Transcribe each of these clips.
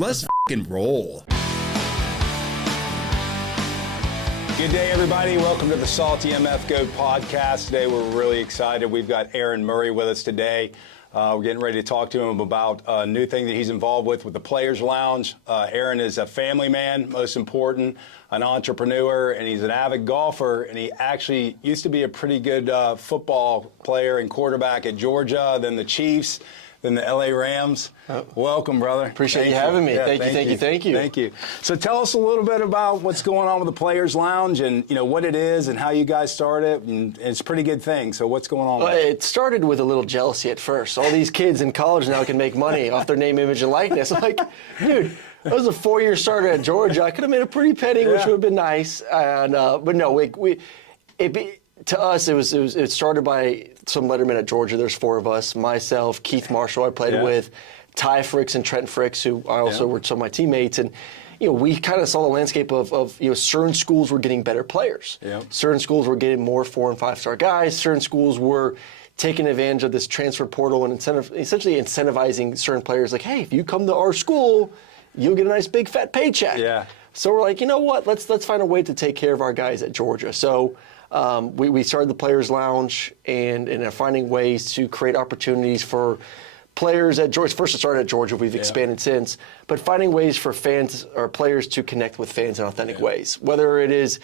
Let's f***ing roll. Good day, everybody. Welcome to the SALTYmf GOAT Podcast. Today, we're really excited. We've got Aaron Murray with us today. We're getting ready to talk to him about a new thing that he's involved with the Players Lounge. Aaron is a family man, most important, an entrepreneur, and he's an avid golfer. And he actually used to be a pretty good football player and quarterback at Georgia, then the Chiefs, then the LA Rams. Welcome, brother. Appreciate you having me. Yeah, Thank you. Thank you. So tell us a little bit about what's going on with the Players Lounge and what it is and how you guys started. And it's a pretty good thing. So what's going on with it? It started with a little jealousy at first. All these kids in college now can make money off their name, image, and likeness. I'm like, dude, that was a 4-year starter at Georgia. I could have made a pretty penny, which would have been nice. And but no, to us, it started by some Letterman at Georgia. There's 4 of us: myself, Keith Marshall, I played with, Ty Fricks and Trent Fricks, who I also were some of my teammates. And we kind of saw the landscape of certain schools were getting better players. Certain schools were getting more 4- and 5-star guys. Certain schools were taking advantage of this transfer portal and essentially incentivizing certain players. Like, hey, if you come to our school, you'll get a nice big fat paycheck. So we're like, you know what? Let's find a way to take care of our guys at Georgia. So we started the Players Lounge and are finding ways to create opportunities for players at Georgia. First, it started at Georgia. We've expanded since. But finding ways for fans or players to connect with fans in authentic ways, whether it is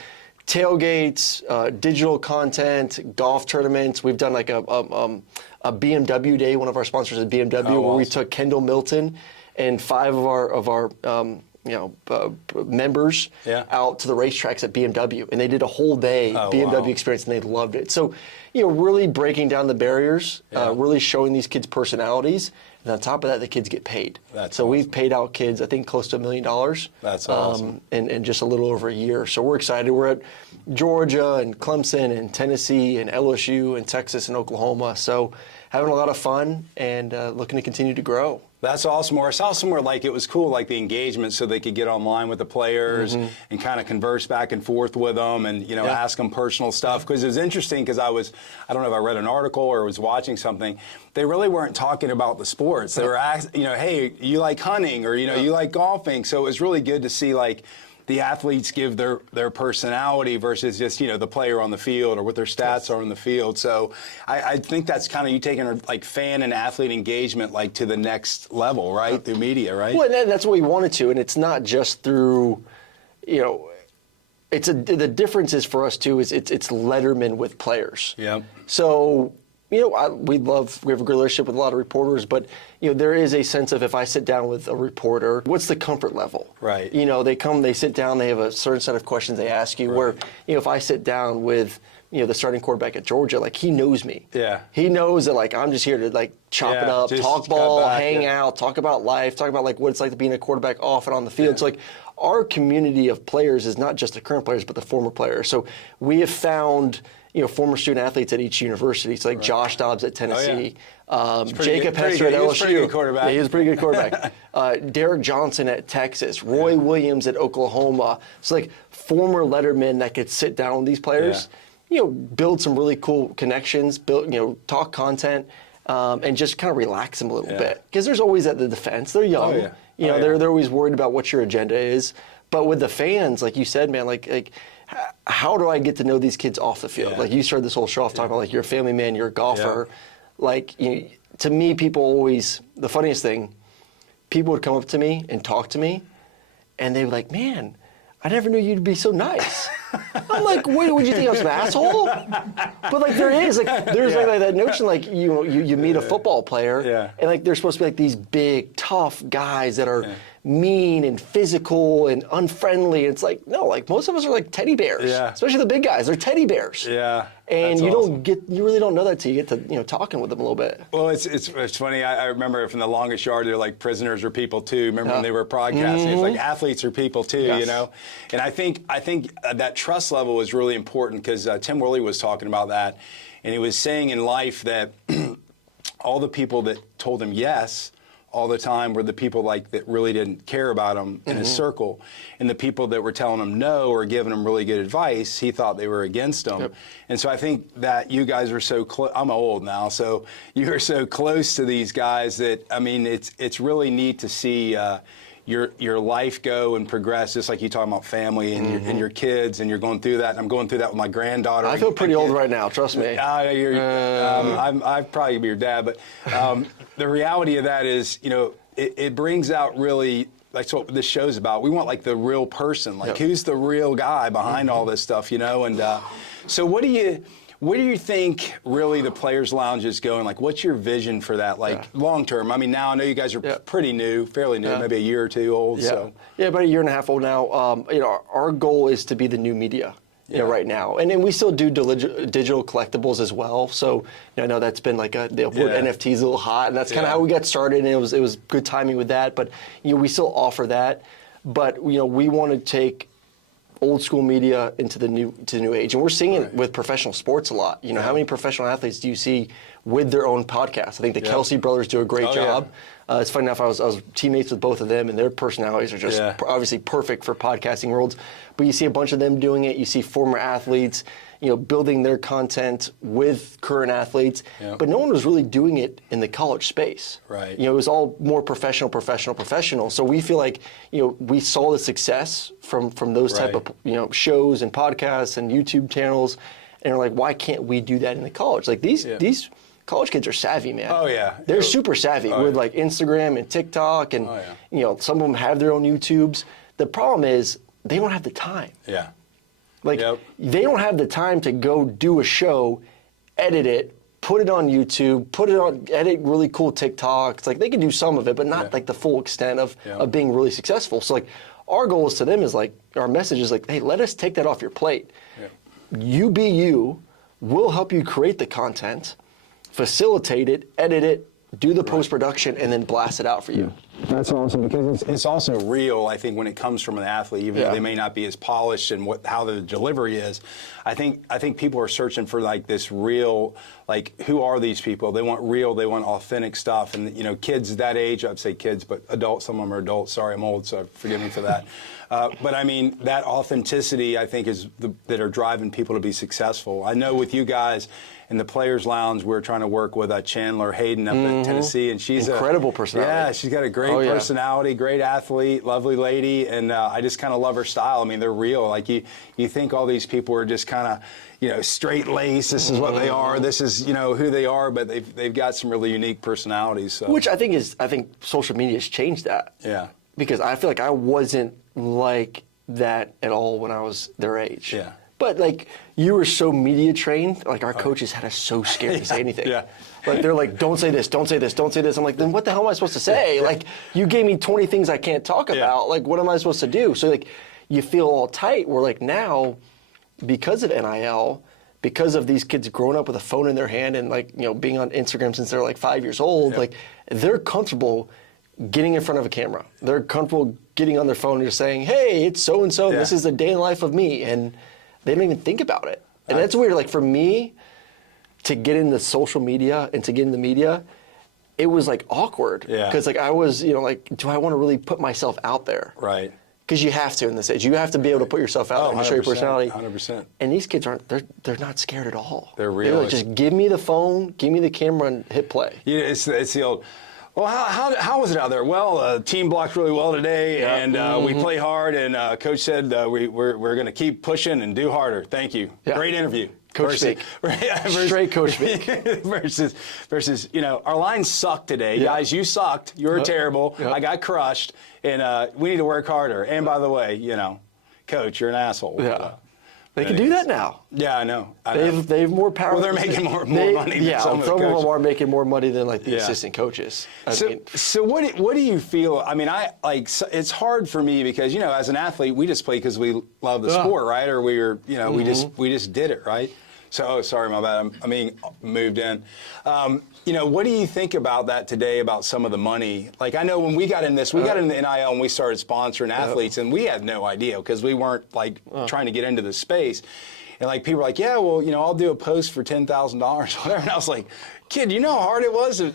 tailgates, digital content, golf tournaments. We've done like a BMW day. One of our sponsors is BMW, where we took Kendall Milton and 5 of our members out to the racetracks at BMW, and they did a whole day BMW experience, and they loved it. So, really breaking down the barriers, really showing these kids' personalities, and on top of that, the kids get paid. So we've paid out kids, I think, close to $1 million. That's awesome. In just a little over a year. So we're excited. We're at Georgia and Clemson and Tennessee and LSU and Texas and Oklahoma. So having a lot of fun and looking to continue to grow. That's awesome. Or I saw somewhere like it was cool, like the engagement, so they could get online with the players and kind of converse back and forth with them and, ask them personal stuff. Because it was interesting because I don't know if I read an article or was watching something. They really weren't talking about the sports. They were asking, hey, you like hunting or, you like golfing. So it was really good to see, like, the athletes give their personality versus just, the player on the field or what their stats are on the field. So I think that's kind of you taking like fan and athlete engagement like to the next level, right? Through media, right? Well, that's what we wanted to, and it's not just through, the difference is for us too is it's Letterman with players. So we have a great relationship with a lot of reporters, but there is a sense of if I sit down with a reporter, what's the comfort level? Right. They come, they sit down, they have a certain set of questions they ask you. Where if I sit down with the starting quarterback at Georgia, like he knows me. He knows that like I'm just here to like chop it up, talk ball, hang out, talk about life, talk about like what it's like to being a quarterback off and on the field. So like our community of players is not just the current players, but the former players. So we have found former student athletes at each university. So like Josh Dobbs at Tennessee, Jacob Hester at LSU. He was a pretty good quarterback. He was a pretty good quarterback. Derek Johnson at Texas, Roy Williams at Oklahoma. So like former Lettermen that could sit down with these players, build some really cool connections, talk content, and just kind of relax them a little bit. Because there's always at the defense. They're young. They're always worried about what your agenda is. But with the fans, like you said, man, like how do I get to know these kids off the field? Like you started this whole show off talking about like you're a family man, you're a golfer. Like to me, people always, the funniest thing, people would come up to me and talk to me, and they were like, man, I never knew you'd be so nice. I'm like, what would you think I was an asshole? But like there's like that notion like you meet a football player and like they're supposed to be like these big tough guys that are mean and physical and unfriendly. It's like no, like most of us are like teddy bears. Especially the big guys, they're teddy bears. And you really don't know that till you get to talking with them a little bit. Well, it's funny. I remember from the longest yard, they're like prisoners are people too. Remember when they were broadcasting? It's like athletes are people too, And I think that trust level is really important because Tim Worley was talking about that, and he was saying in life that all the people that told him yes all the time were the people like that really didn't care about him in his circle, and the people that were telling him no or giving him really good advice, he thought they were against him. And so I think that you guys are so close. I'm old now, so you are so close to these guys that I mean, it's really neat to see. your life go and progress, just like you talking about family and your kids, and you're going through that. And I'm going through that with my granddaughter. I feel pretty old right now, trust me. I'd probably be your dad, but the reality of that is, it brings out really, that's what this show's about. We want like the real person, like who's the real guy behind all this stuff, and so what do you think really the Players Lounge is going? Like, what's your vision for that, like long term? I mean, now I know you guys are pretty new, fairly new, maybe a year or two old. Yeah, about a year and a half old now. Our goal is to be the new media. Right now, and then we still do digital collectibles as well. So I know that's been like the word NFT is a little hot, and that's kind of how we got started. And it was good timing with that. But we still offer that. But we want to take old school media into the new age, and we're seeing it with professional sports a lot. How many professional athletes do you see with their own podcast? I think the Kelsey brothers do a great job. It's funny enough, I was teammates with both of them, and their personalities are just obviously perfect for podcasting worlds. But you see a bunch of them doing it. You see former athletes, building their content with current athletes. But no one was really doing it in the college space. Right. It was all more professional. So we feel like, we saw the success from those type of, shows and podcasts and YouTube channels. And we're like, why can't we do that in the college? Like these college kids are savvy, man. Oh, yeah. They're super savvy with like Instagram and TikTok, and some of them have their own YouTubes. The problem is they don't have the time. Yeah. Like they don't have the time to go do a show, edit it, put it on YouTube, edit really cool TikToks. Like they can do some of it, but not like the full extent of being really successful. So like our goal is to them is like, our message is like, hey, let us take that off your plate. You be you. We'll help you create the content, facilitate it, edit it, do the post-production, and then blast it out for you. That's awesome, because it's also real, I think, when it comes from an athlete, even though they may not be as polished and how the delivery is. I think people are searching for like this real, like, who are these people? They want real, they want authentic stuff. And, kids that age, I'd say kids, but adults, some of them are adults. Sorry, I'm old, so forgive me for that. But I mean, that authenticity, I think, is that are driving people to be successful. I know with you guys in the Players Lounge, we're trying to work with Chandler Hayden up in Tennessee, and she's incredible personality. Yeah, she's got a great personality, great athlete, lovely lady, and I just kind of love her style. I mean, they're real. Like you think all these people are just kind of straight laced. This is what they are. This is who they are. But they've got some really unique personalities. So. Which I think social media has changed that. Yeah. Because I feel like I wasn't like that at all when I was their age. Yeah. But like you were so media trained, like our coaches had us so scared to say anything. Yeah. Like they're like, don't say this, don't say this, don't say this. I'm like, then what the hell am I supposed to say? Like you gave me 20 things I can't talk about. Like what am I supposed to do? So like you feel all tight. We're like now, because of NIL, because of these kids growing up with a phone in their hand and like being on Instagram since they're like 5 years old, like they're comfortable getting in front of a camera. They're comfortable getting on their phone and just saying, hey, it's so and so. This is the day in the life of me, and they don't even think about it. And that's weird. Like for me, to get into social media and to get in the media, it was like awkward. Yeah. Because like I was, like, do I want to really put myself out there? Right. Because you have to in this age. You have to be able to put yourself out there and show your personality. 100%. And these kids aren't. They're not scared at all. They're real. They're like, just give me the phone, give me the camera, and hit play. It's the old. Well, how was it out there? Well, team blocked really well today, and we play hard. And coach said we're going to keep pushing and do harder. Thank you. Yeah. Great interview. Coach speak. Straight coach speak. versus, our line sucked today, guys. You sucked. You were terrible. I got crushed, and we need to work harder. And by the way, coach, you're an asshole. Yeah. They can do that now. Yeah, I know. They have more power. Well, they're making more money. Yeah, some of them are making more money than like the assistant coaches. So what do you feel? I mean, it's hard for me because as an athlete we just play because we love the sport, right? Or we just did it, right? So sorry, my bad. I mean, moved in. What do you think about that today? About some of the money? Like I know when we got in this, we got in the NIL and we started sponsoring athletes, and we had no idea because we weren't trying to get into the space. And like people were like, yeah, well, I'll do a post for $10,000 or whatever. And I was like, kid, you know how hard it was? I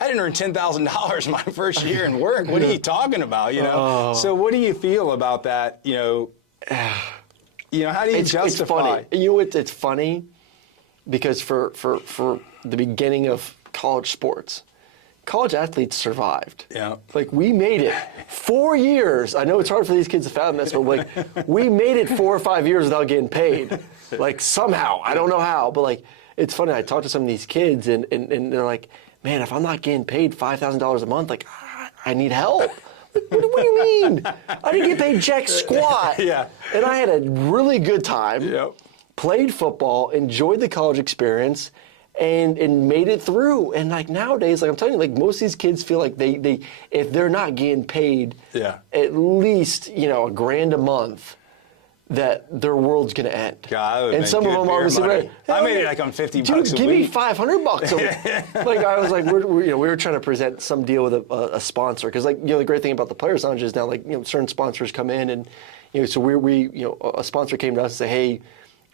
didn't earn $10,000 my first year in work. What are you talking about? So what do you feel about that? How do you justify? It's funny. It's funny because for the beginning of college sports, college athletes survived. Yeah. Like, we made it 4 years. I know it's hard for these kids to fathom this, but like, we made it 4 or 5 years without getting paid. Like, somehow. I don't know how, but like, it's funny. I talk to some of these kids, and they're like, man, if I'm not getting paid $5,000 a month, like, I need help. What do you mean? I didn't get paid jack squat. Yeah. And I had a really good time. Yep. Played football, enjoyed the college experience, and made it through. And like nowadays, like I'm telling you, like most of these kids feel like they if they're not getting paid at least, $1,000 a month, that their world's gonna end. God, and some of them obviously, right? I made it like on $50 Dude, a week. give me $500 a week. Like I was like, we were trying to present some deal with a sponsor, because like the great thing about the Players Lounge is now, like certain sponsors come in, and so we a sponsor came to us and said, hey,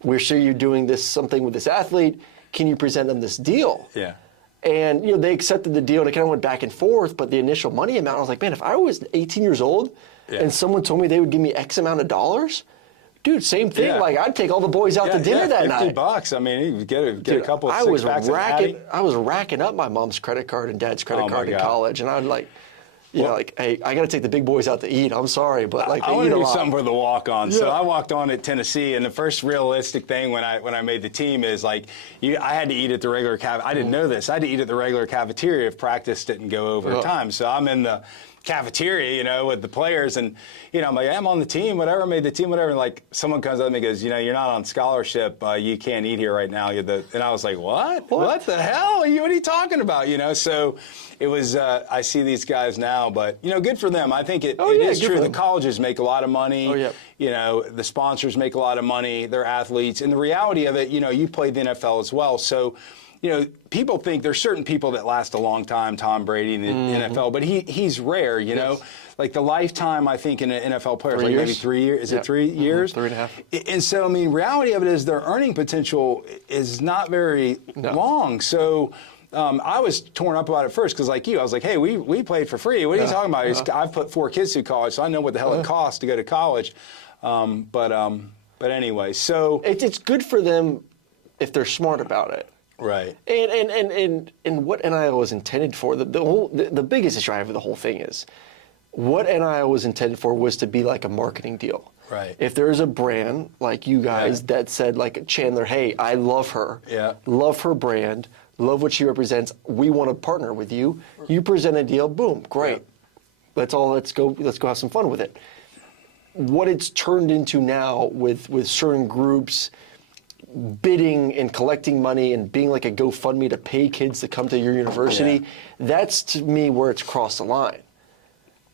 we're sure you're doing something with this athlete. Can you present them this deal? Yeah. And they accepted the deal, and it kind of went back and forth. But the initial money amount, I was like, man, if I was 18 years old and someone told me they would give me X amount of dollars, dude, same thing. Yeah. Like I'd take all the boys out to dinner that night. $50. I mean, you get a couple of six-packs of Hattie. I was racking up my mom's credit card and dad's credit card in college, and I'd like. Like, hey, I got to take the big boys out to eat. I'm sorry, but like, I want to do something for the walk-on. Yeah. So I walked on at Tennessee, and the first realistic thing when I made the team is like, I had to eat at the regular I didn't know this. I had to eat at the regular cafeteria if practice didn't go over time. So I'm in the cafeteria, with the players, and I'm like, I'm on the team, whatever. I made the team, whatever. And like, someone comes up to me and goes, you're not on scholarship. You can't eat here right now. And I was like, what? What the hell? What are you talking about? So it was. I see these guys now, but good for them. I think it is true. The colleges make a lot of money. Oh, yeah. The sponsors make a lot of money. They're athletes, and the reality of it, you played the NFL as well, so. People think there's certain people that last a long time, Tom Brady in the NFL, but he's rare, Yes. Like the lifetime, I think, in an NFL player is like maybe 3 years. Is it 3 years? 3.5. And so, reality of it is their earning potential is not very long. So I was torn up about it first because, like you, I was like, hey, we played for free. What are you talking about? I've put 4 kids through college, so I know what the hell it costs to go to college. But anyway, so. It's good for them if they're smart about it. Right. And what NIL was intended for, the biggest issue I have with the whole thing is, what NIL was intended for was to be like a marketing deal. Right. If there's a brand like you guys that said, like Chandler, hey, I love her, love her brand, love what she represents, we want to partner with you. You present a deal, boom, great. Let's go have some fun with it. What it's turned into now with certain groups bidding and collecting money and being like a GoFundMe to pay kids to come to your university, that's to me where it's crossed the line.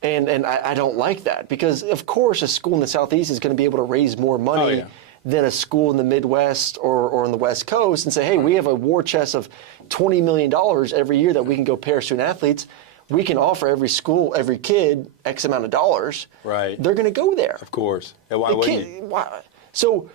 And I don't like that, because of course a school in the Southeast is going to be able to raise more money than a school in the Midwest or on the West Coast and say, hey, we have a war chest of $20 million every year that we can go pay our student athletes. We can offer every school, every kid, X amount of dollars. Right. They're going to go there. Of course. And why wouldn't you? So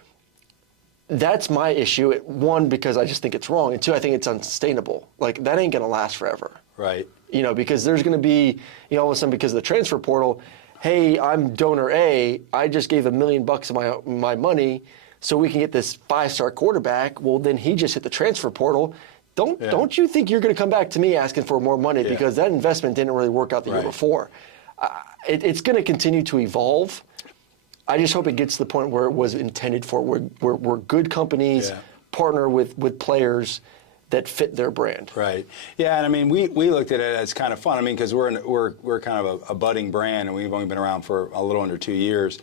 that's my issue. One, because I just think it's wrong. And two, I think it's unsustainable. Like, that ain't going to last forever. Right. Because there's going to be, all of a sudden, because of the transfer portal, hey, I'm donor A, I just gave $1 million of my money so we can get this 5-star quarterback. Well, then he just hit the transfer portal. Don't you think you're going to come back to me asking for more money because that investment didn't really work out the year before? It's going to continue to evolve. I just hope it gets to the point where it was intended for, where good companies partner with players that fit their brand. Right. Yeah, and we looked at it as kind of fun. Because we're kind of a budding brand, and we've only been around for a little under 2 years.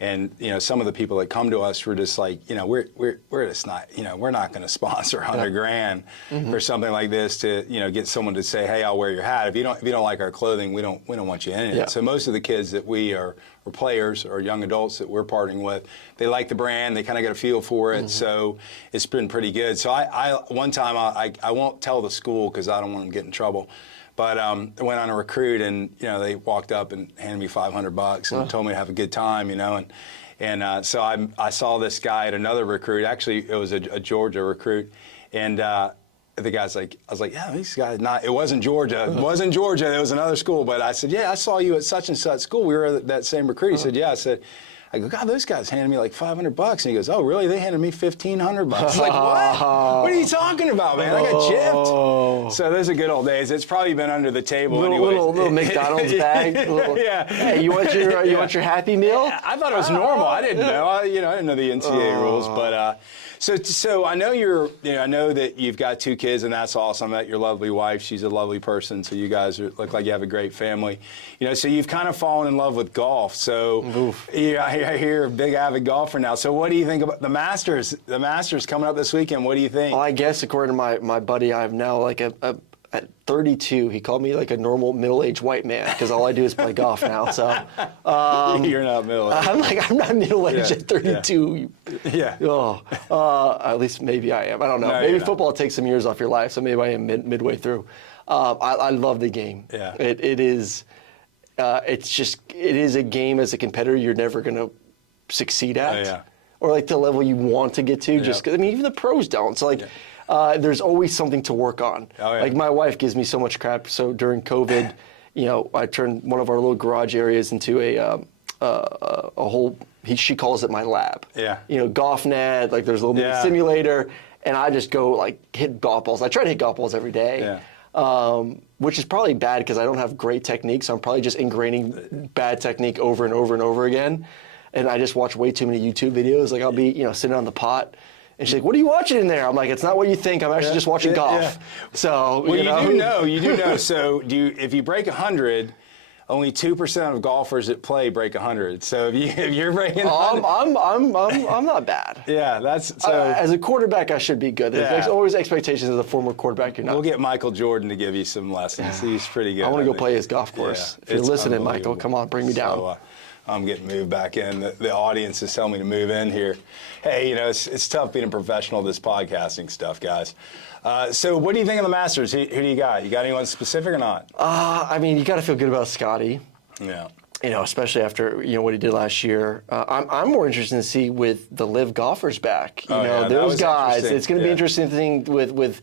And some of the people that come to us were just like, we're just not, we're not going to sponsor $100,000 for something like this to, get someone to say, hey, I'll wear your hat. If you don't like our clothing, we don't want you in it. Yeah. So most of the kids that we are players or young adults that we're partnering with, they like the brand, they kind of get a feel for it. So it's been pretty good. So I one time I won't tell the school because I don't want them to get in trouble. But I went on a recruit, and they walked up and handed me $500 and told me to have a good time, and so I saw this guy at another recruit. Actually, it was a Georgia recruit, and the guy's like, I was like, yeah, this guy's not. It wasn't Georgia. It wasn't Georgia. It was another school. But I said, yeah, I saw you at such and such school. We were at that same recruit. He said, yeah. I said, I go, God, those guys handed me like $500. And he goes, oh, really? They handed me $1,500. I'm like, what? What are you talking about, man? I got chipped. So those are good old days. It's probably been under the table anyway. Little McDonald's bag. Yeah. Hey, you want your Happy Meal? I thought it was normal. I didn't know. I didn't know the NCAA rules, but so I know I know that you've got 2 kids, and that's awesome. I met your lovely wife. She's a lovely person. So you guys look like you have a great family. So you've kind of fallen in love with golf. So I hear you're a big avid golfer now. So what do you think about the Masters? The Masters coming up this weekend. What do you think? Well, I guess according to my buddy, I have now like at 32, he called me like a normal middle-aged white man because all I do is play golf now. So you're not middle-aged. I'm not middle-aged at 32. Yeah. At least maybe I am. I don't know. No, maybe football takes some years off your life, so maybe I am midway through. I love the game. Yeah. It is. It is a game as a competitor you're never going to succeed at. Oh, yeah. Or like the level you want to get to. Just 'cause, even the pros don't. So like. There's always something to work on. Oh, yeah. Like my wife gives me so much crap. So during COVID, I turned one of our little garage areas into a whole. She calls it my lab. Yeah. Golf net. Like there's a little simulator, and I just go like hit golf balls. I try to hit golf balls every day. Yeah. Which is probably bad because I don't have great technique. So I'm probably just ingraining bad technique over and over and over again. And I just watch way too many YouTube videos. Like I'll be sitting on the pot. And she's like, what are you watching in there? I'm like, it's not what you think. I'm actually just watching golf. Yeah. So, you do know. So if you break 100, only 2% of golfers that play break 100. So if you're breaking 100. I'm not bad. Yeah, that's so. As a quarterback, I should be good. There's always expectations as a former quarterback. You're not. We'll get Michael Jordan to give you some lessons. He's pretty good. I want to go play his golf course. Yeah, if you're listening, Michael, come on, bring me down. I'm getting moved back in. The audience is telling me to move in here. Hey, it's tough being a professional at this podcasting stuff, guys. So what do you think of the Masters? Who do you got? You got anyone specific or not? You got to feel good about Scotty. Yeah. Especially after what he did last year. I'm more interested to see with the live golfers back. Those guys. It's going to be interesting to think with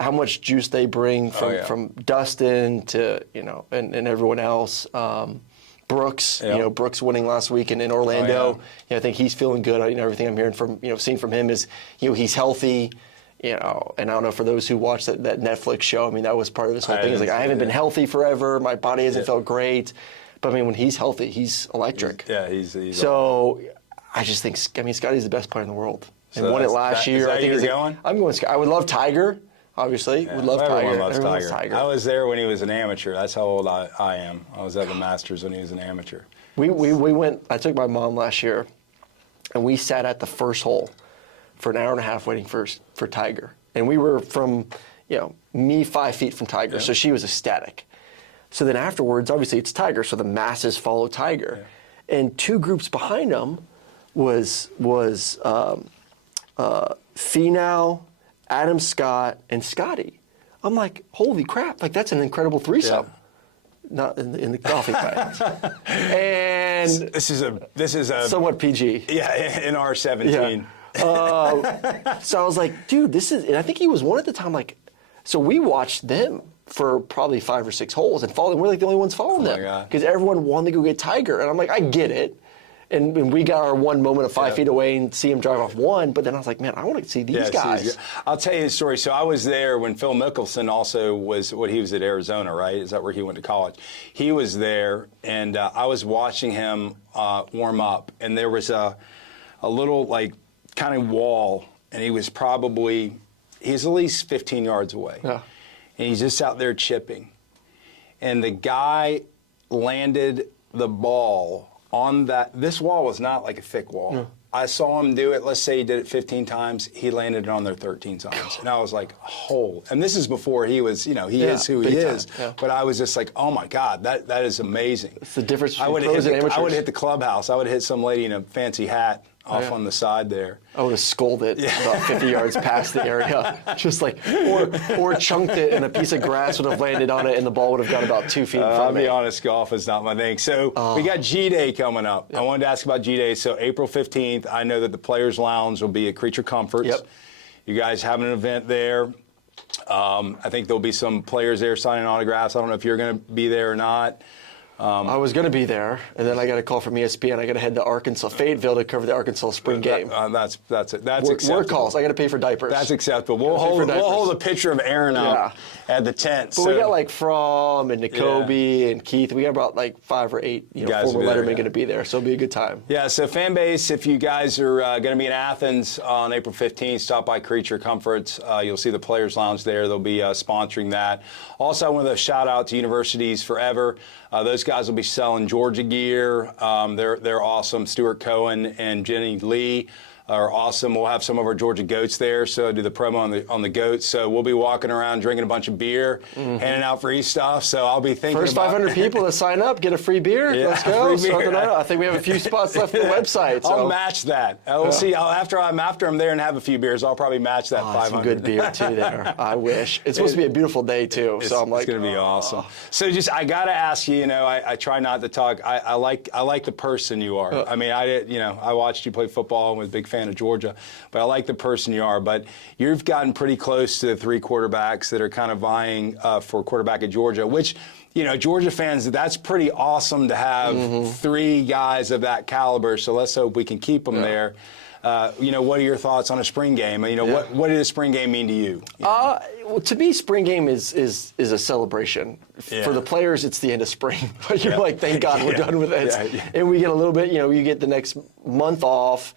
how much juice they bring from Dustin to and everyone else. Brooks, Brooks winning last week in Orlando. I think he's feeling good. Everything I'm hearing from, seeing from him is, he's healthy. And I don't know, for those who watched that Netflix show, that was part of this whole thing. It's like, I haven't been healthy forever. My body hasn't felt great. But when he's healthy, he's electric. He's so I just think, Scotty's the best player in the world. And won it last year. I think going? I'm going Scotty. I would love Tiger. Obviously, would love Tiger. Everyone loves Tiger. I was there when he was an amateur. That's how old I am. I was at the Masters when he was an amateur. We went. I took my mom last year, and we sat at the first hole for an hour and a half waiting for Tiger. And we were from, me 5 feet from Tiger, so she was ecstatic. So then afterwards, obviously it's Tiger, so the masses follow Tiger, and 2 groups behind him was Finau, Adam Scott, and Scotty. I'm like, holy crap! Like that's an incredible threesome. Yeah. Not in the golfing class. And this is a somewhat PG. Yeah, in R17. Yeah. So I was like, dude, this is. And I think he was one at the time. Like, so we watched them for probably 5 or 6 holes and followed them. We're like the only ones following them because everyone wanted to go get Tiger. And I'm like, I get it. And we got our one moment of 5 feet away and see him drive off one. But then I was like, man, I want to see these guys. I'll tell you a story. So I was there when Phil Mickelson also was, he was at Arizona, right? Is that where he went to college? He was there, and I was watching him warm up. And there was a little, kind of wall, and he's at least 15 yards away. Yeah. And he's just out there chipping. And the guy landed the ball on that. This wall was not like a thick wall. No. I saw him do it. Let's say he did it 15 times. He landed it on there 13 times. And I was like, and this is before he was, he is who he is. Yeah. But I was just like, oh my God, that is amazing. It's the difference between pros and amateurs. I would have hit the clubhouse. I would have hit some lady in a fancy hat off on the side there. I would have scolded about 50 yards past the area. Just or chunked it and a piece of grass would have landed on it and the ball would have gone about 2 feet in front of me. I'll be honest, golf is not my thing. So we got G-Day coming up. Yep. I wanted to ask about G-Day. So April 15th, I know that the Players Lounge will be at Creature Comforts. Yep. You guys have an event there. I think there'll be some players there signing autographs. I don't know if you're going to be there or not. I was going to be there, and then I got a call from ESPN. I got to head to Arkansas, Fayetteville, to cover the Arkansas spring game. That's acceptable. Work calls. I got to pay for diapers. That's acceptable. We'll hold a picture of Aaron out at the tent. But we got like Fromm and N'Kobe and Keith. We got about like 5 or 8 former Letterman going to be there, so it'll be a good time. Yeah. So fan base, if you guys are going to be in Athens on April 15th, stop by Creature Comforts. You'll see the Players Lounge there. They'll be sponsoring that. Also, I want to shout out to Universities Forever. Those guys will be selling Georgia gear. They're awesome. Stuart Cohen and Jenny Lee are awesome. We'll have some of our Georgia goats there, so do the promo on the goats. So we'll be walking around drinking a bunch of beer, handing out free stuff. So I'll be thinking First 500 people to sign up, get a free beer. Yeah, let's go. Free beer. I think we have a few spots left on the website. So. I'll match that. We'll see. After I'm there and have a few beers, I'll probably match that 500. Some good beer too there. I wish. It's supposed to be a beautiful day too. So I'm like, it's going to be awesome. So I got to ask you. I try not to talk. I like the person you are. I mean, I watched you play football and was a big fan of Georgia. But I like the person you are. But you've gotten pretty close to the 3 quarterbacks that are kind of vying for quarterback at Georgia, which, Georgia fans, that's pretty awesome to have 3 guys of that caliber. So let's hope we can keep them there. What are your thoughts on a spring game? What did a spring game mean to you? Well, to me, spring game is a celebration. Yeah. For the players, it's the end of spring. But you're like, thank God we're done with it. And we get a little bit, you get the next month off.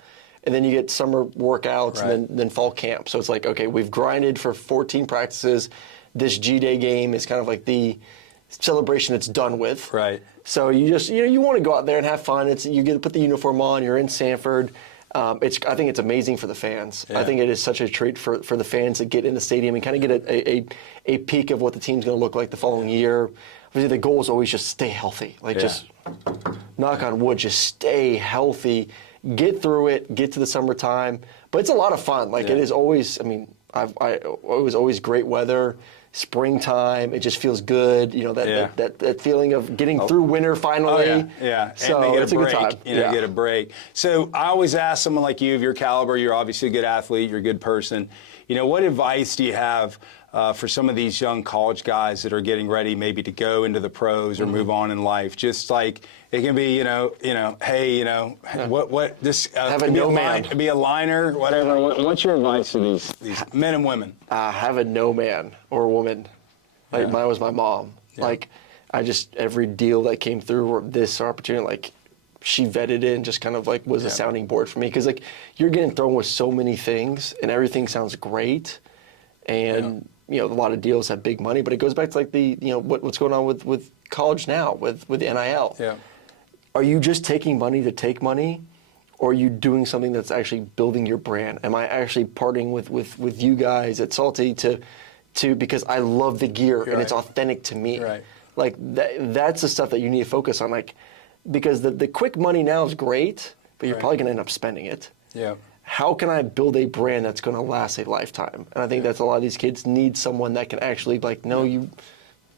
And then you get summer workouts and then fall camp. So it's like, okay, we've grinded for 14 practices. This G-Day game is kind of like the celebration it's done with. Right. So you just, you want to go out there and have fun. You get to put the uniform on. You're in Sanford. I think it's amazing for the fans. Yeah. I think it is such a treat for the fans to get in the stadium and kind of get a peek of what the team's going to look like the following year. Obviously, the goal is always just stay healthy. Just knock on wood, just stay healthy. Get through it, get to the summertime. But it's a lot of fun. It is always, it was always great weather, springtime. It just feels good. That feeling of getting through winter finally. So and it's a good time. Get a break. So I always ask someone like you of your caliber, you're obviously a good athlete, you're a good person. What advice do you have for some of these young college guys that are getting ready maybe to go into the pros or move on in life? Just like it can be, what this have a no man, be a liner, whatever. What's your advice to these men and women? Have a no man or woman. Mine was my mom. Yeah. Every deal that came through or this opportunity, she vetted it and just kind of was a sounding board for me. Because you're getting thrown with so many things and everything sounds great. And a lot of deals have big money, but it goes back to what's going on with college now with the NIL. Yeah. Are you just taking money to take money, or are you doing something that's actually building your brand? Am I actually partying with you guys at Salty to because I love the gear and it's authentic to me? Right. That's the stuff that you need to focus on. Because the quick money now is great, but you're probably going to end up spending it. Yeah. How can I build a brand that's going to last a lifetime? And I think that's a lot of these kids need someone that can actually no, you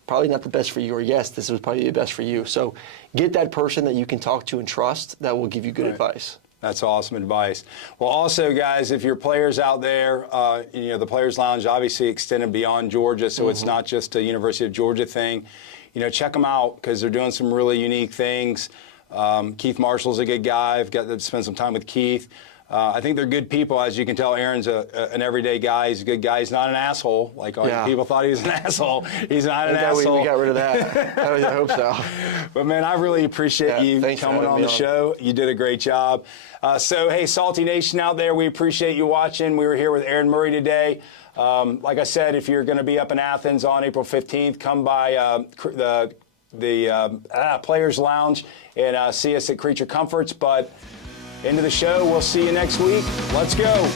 probably not the best for you, or yes, this was probably the best for you. So get that person that you can talk to and trust that will give you good advice. That's awesome advice. Well, also, guys, if you're players out there, the Players Lounge obviously extended beyond Georgia, so it's not just a University of Georgia thing. Check them out because they're doing some really unique things. Keith Marshall's a good guy. I've got to spend some time with Keith. I think they're good people. As you can tell, Aaron's an everyday guy. He's a good guy. He's not an asshole. People thought he was an asshole. He's not an asshole. We got rid of that. I hope so. But, man, I really appreciate you coming on the show. You did a great job. Hey, Salty Nation out there, we appreciate you watching. We were here with Aaron Murray today. Like I said, if you're going to be up in Athens on April 15th, come by the Players Lounge and see us at Creature Comforts. But into the show, we'll see you next week. Let's go.